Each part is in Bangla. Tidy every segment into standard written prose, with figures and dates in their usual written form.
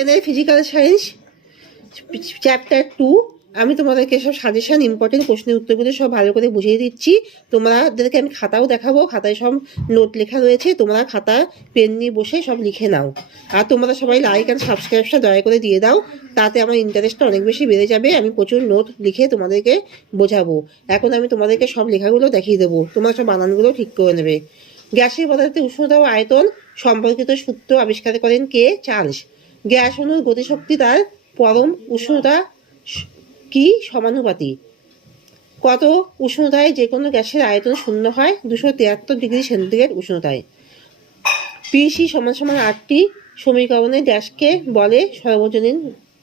এদের ফিজিক্যাল সায়েন্স চ্যাপ্টার 2 আমি তোমাদেরকে সব সাজেশন ইম্পর্টেন্ট প্রশ্নের উত্তরগুলো সব ভালো করে বুঝিয়ে দিচ্ছি। তোমাদেরকে আমি খাতাও দেখাবো, খাতায় সব নোট লেখা রয়েছে, তোমরা খাতা পেন নিয়ে বসে সব লিখে নাও। আর তোমরা সবাই লাইক অ্যান্ড সাবস্ক্রাইবটা দয়া করে দিয়ে দাও, তাতে আমার ইন্টারেস্টটা অনেক বেশি বেড়ে যাবে। আমি প্রচুর নোট লিখে তোমাদেরকে বোঝাবো। এখন আমি তোমাদেরকে সব লেখাগুলো দেখিয়ে দেবো, তোমরা সব বানানগুলো ঠিক করে নেবে। গ্যাসীয় পদার্থের উষ্ণতা ও আয়তন সম্পর্কিত সূত্র আবিষ্কার করেন কে? চার্লস। গ্যাস অণুর গতিশক্তি তার পরম উষ্ণতা কি সমানুপাতি? কত উষ্ণতায় যে কোনো গ্যাসের আয়তন শূন্য হয়? 273 ডিগ্রি সেন্টিগ্রেড উষ্ণতায়। পিসি সমান সমান 8টি সমীকরণে গ্যাসকে বলে সর্বজনীন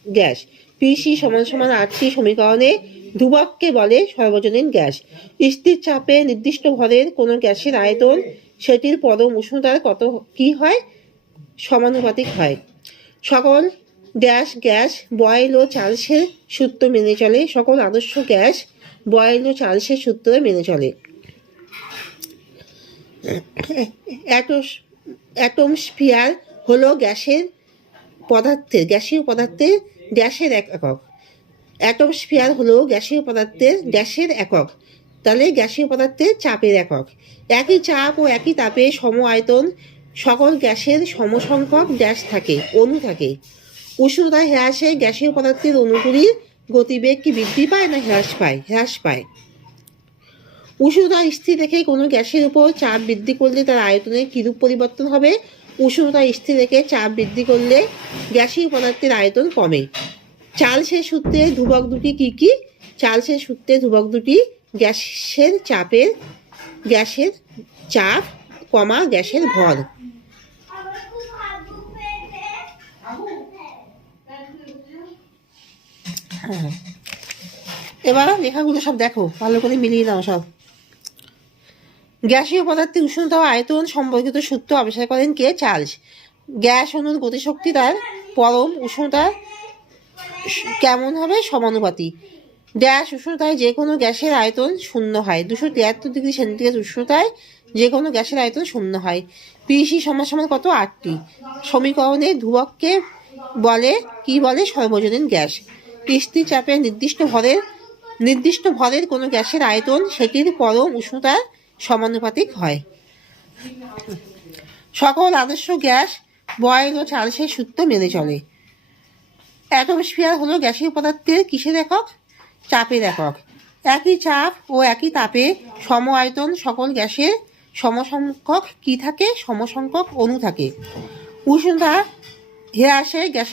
গ্যাস। পিসি সমান সমান 8টি সমীকরণে ধ্রুবককে বলে সর্বজনীন গ্যাস। স্থির চাপে নির্দিষ্ট ভরের কোনো গ্যাসের আয়তন সেটির পরম উষ্ণতার কত কি হয়? সমানুপাতিক হয়। সকল গ্যাস বয়েল ও চার্লসের সূত্র মেনে চলে। সকল আদর্শ গ্যাস বয়েল ও চার্লসের সূত্র মেনে চলে। অ্যাটমস্ফিয়ার হলো গ্যাসীয় পদার্থের গ্যাসের একক। অ্যাটমস্ফিয়ার হলো গ্যাসের একক। তাহলে গ্যাসীয় পদার্থের চাপের একক। একই চাপ ও একই তাপে সম আয়তন সকল গ্যাসের সমসংখ্যক অণু থাকে। উষ্ণতা হ্রাসে গ্যাসীয় পদার্থের অণুগুলির গতিবেগ কি বৃদ্ধি পায় না হ্রাস পায়? উষ্ণতা স্থির রেখে কোনো গ্যাসের উপর চাপ বৃদ্ধি করলে তার আয়তনের কিরূপ পরিবর্তন হবে? উষ্ণতা স্থির রেখে চাপ বৃদ্ধি করলে গ্যাসীয় পদার্থের আয়তন কমে। চার্লসের সূত্রের ধ্রুবক দুটি কি কি? চার্লসের সূত্রের ধ্রুবক দুটি গ্যাসের চাপ, গ্যাসের ভর। এবার লেখাগুলো সব দেখো, ভালো করে মিলিয়ে নাও সব। গ্যাসীয় পদার্থের উষ্ণতা ও আয়তন সম্পর্কিত সূত্র আবিষ্কার করেন কে? চার্লস। গ্যাস অণুর গতিশক্তি তার পরম উষ্ণতা কেমন হবে? সমানুপাতি। গ্যাস উষ্ণতায় যে কোনো গ্যাসের আয়তন শূন্য হয়। 273 ডিগ্রি সেন্টিগ্রেড উষ্ণতায় যে কোনো গ্যাসের আয়তন শূন্য হয়। পিসি সমান সমান কত? 8টি সমীকরণে ধ্রুবককে বলে সর্বজনীন গ্যাস। স্থির চাপে নির্দিষ্ট ভরের কোনো গ্যাসের আয়তন সেটির পরম উষ্ণতার সমানুপাতিক হয়। সকল আদর্শ গ্যাস বয়েল ও চার্লসের সূত্র মেনে চলে। অ্যাটমস্ফিয়ার হলো গ্যাসীয় পদার্থের কিসের একক? চাপের একক। একই চাপ ও একই তাপে সম আয়তন সকল গ্যাসের সমসংখ্যক কি থাকে? সমসংখ্যক অণু থাকে। উষ্ণতা হ্রাসে গ্যাসের